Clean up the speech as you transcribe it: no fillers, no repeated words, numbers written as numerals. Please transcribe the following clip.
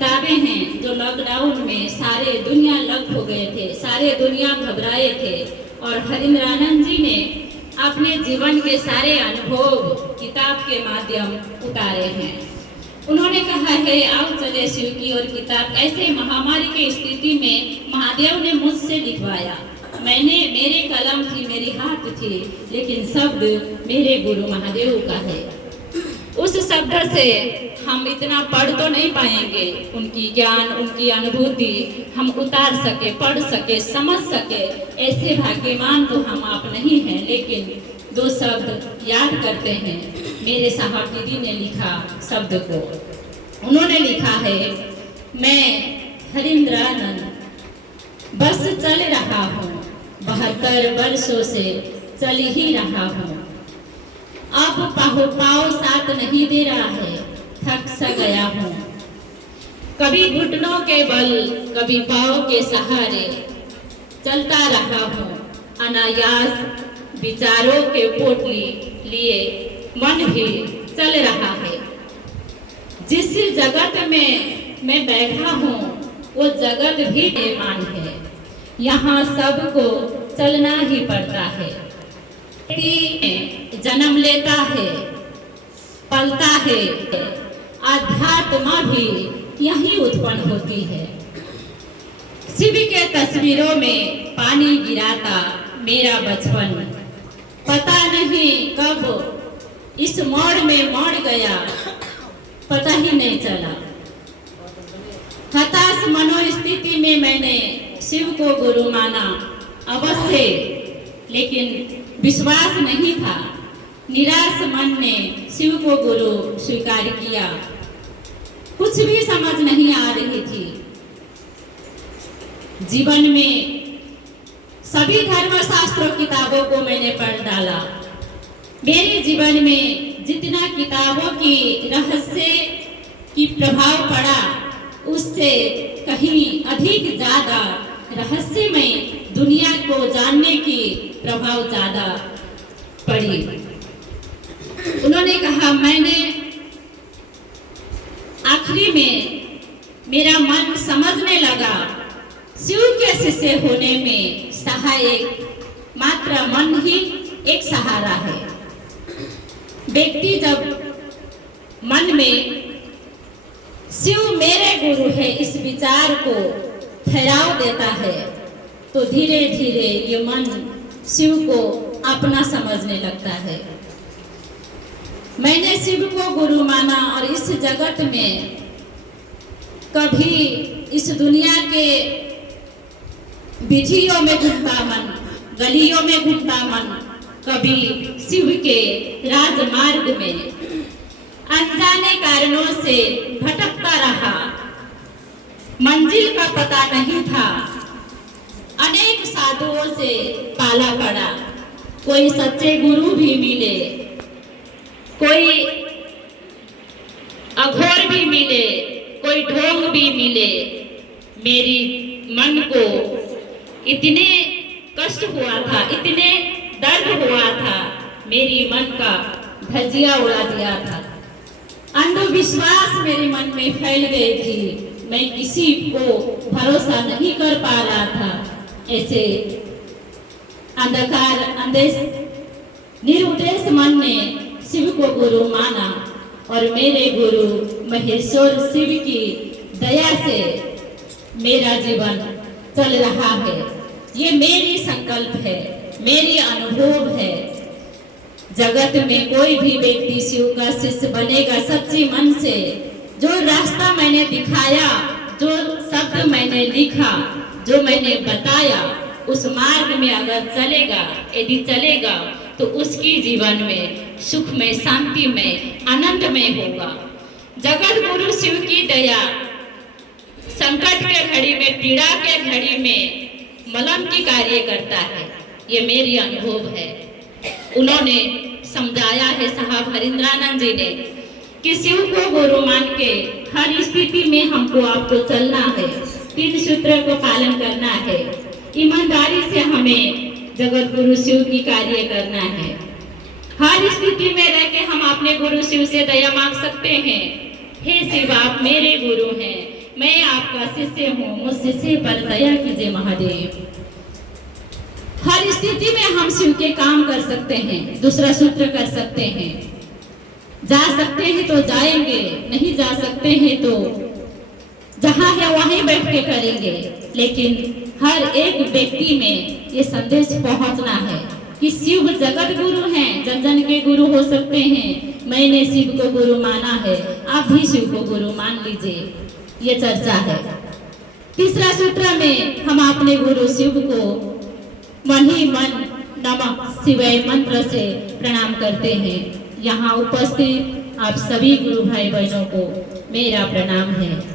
किताबें हैं जो लॉकडाउन में सारे दुनिया लग हो गए थे, सारे दुनिया घबराए थे और हरिंद्रानंद जी ने अपने जीवन के सारे अनुभव किताब के माध्यम उतारे हैं। उन्होंने कहा है, आओ चले शिव की और किताब। ऐसे महामारी की स्थिति में महादेव ने मुझसे लिखवाया। मेरे कलम थी, मेरी हाथ थी, लेकिन शब्द मेरे गुरु महादेव का है। उस शब्द से हम इतना पढ़ तो नहीं पाएंगे, उनकी ज्ञान, उनकी अनुभूति हम उतार सके, पढ़ सके, समझ सके, ऐसे भाग्यवान तो हम आप नहीं हैं। लेकिन दो शब्द याद करते हैं। मेरे साहब दीदी ने लिखा शब्द को, उन्होंने लिखा है, मैं हरिंद्रानंद बस चल रहा हूँ, 72 वर्षों से चल ही रहा हूँ। अब पाँव साथ नहीं दे रहा है, थक सा गया हूँ। कभी घुटनों के बल, कभी पाँव के सहारे चलता रहा हूँ। अनायास विचारों के पोटली लिए मन भी चल रहा है। जिस जगत में मैं बैठा हूँ वो जगत भी बेईमान है। यहाँ सबको चलना ही पड़ता है। जन्म लेता है, पलता है, आध्यात्मा भी यहीं उत्पन्न होती है। शिव के तस्वीरों में पानी गिराता मेरा बचपन, पता नहीं कब इस मोड़ में मोड़ गया, पता ही नहीं चला। हताश मनोस्थिति में मैंने शिव को गुरु माना अवश्य, लेकिन विश्वास नहीं था। निराश मन ने शिव को गुरु स्वीकार किया। कुछ भी समझ नहीं आ रही थी। जीवन में सभी धर्मशास्त्रों किताबों को मैंने पढ़ डाला। मेरे जीवन में जितना किताबों की रहस्य की प्रभाव पड़ा, उससे कहीं अधिक ज्यादा रहस्यमय दुनिया को जानने की प्रभाव ज्यादा पड़ी। उन्होंने कहा, मैंने आखिरी में मेरा मन समझने लगा, शिव के शिष्य होने में सहायक मात्र मन ही एक सहारा है। व्यक्ति जब मन में शिव मेरे गुरु है इस विचार को ठहराव देता है, तो धीरे धीरे ये मन शिव को अपना समझने लगता है। मैंने शिव को गुरु माना और इस जगत में कभी इस दुनिया के विधियों में घूमता मन, गलियों में घूमता मन, कभी शिव के राजमार्ग में अनजाने कारणों से भटकता रहा। मंजिल का पता नहीं था। अनेक साधुओं से पाला पड़ा। कोई सच्चे गुरु भी मिले, कोई अघोर भी मिले, कोई ढोंग भी मिले। मेरी मन को इतने कष्ट हुआ था, इतने दर्द हुआ था, मेरी मन का धज्जियां उड़ा दिया था। अंधविश्वास मेरे मन में फैल गई थी। मैं किसी को भरोसा नहीं कर पा रहा था। ऐसे अंधकार निरुद्देश मन ने शिव को गुरु माना और मेरे गुरु महेश्वर शिव की दया से मेरा जीवन चल रहा है। ये मेरी संकल्प है, मेरी अनुभव है। जगत में कोई भी व्यक्ति शिव का शिष्य बनेगा सच्ची मन से। जो रास्ता मैंने दिखाया, जो शब्द मैंने लिखा, जो मैंने बताया, उस मार्ग में अगर चलेगा, यदि चलेगा, तो उसकी जीवन में सुखमय, शांतिमय, आनंदमय होगा। जगत गुरु शिव की दया संकट के घड़ी में, पीड़ा के घड़ी में मलम की कार्य करता है। ये मेरी अनुभव है। उन्होंने समझाया है साहब हरिंद्रानंद जी ने कि शिव को गुरु मान के हर स्थिति में हमको आपको चलना है। 3 सूत्र को पालन करना है। ईमानदारी से हमें जगत गुरु शिव की कार्य करना है। हर स्थिति में रह के हम अपने गुरु शिव से दया मांग सकते हैं। हे शिव, आप मेरे गुरु हैं, आपका शिष्य हूँ, मुझ शिष्य पर दया कीजिए महादेव। हर स्थिति में हम शिव के काम कर सकते हैं, दूसरा सूत्र कर सकते हैं। जा सकते हैं तो जाएंगे, नहीं जा सकते हैं तो जहां है वहीं बैठ के करेंगे। लेकिन हर एक व्यक्ति में ये संदेश पहुंचना है कि शिव जगत गुरु हैं, जन जन के गुरु हो सकते हैं। मैंने शिव को गुरु माना है, आप भी शिव को गुरु मान लीजिए, ये चर्चा है। तीसरा सूत्र में हम अपने गुरु शिव को मन ही मन नमः शिवाय मंत्र से प्रणाम करते हैं। यहाँ उपस्थित आप सभी गुरु भाई बहनों को मेरा प्रणाम है।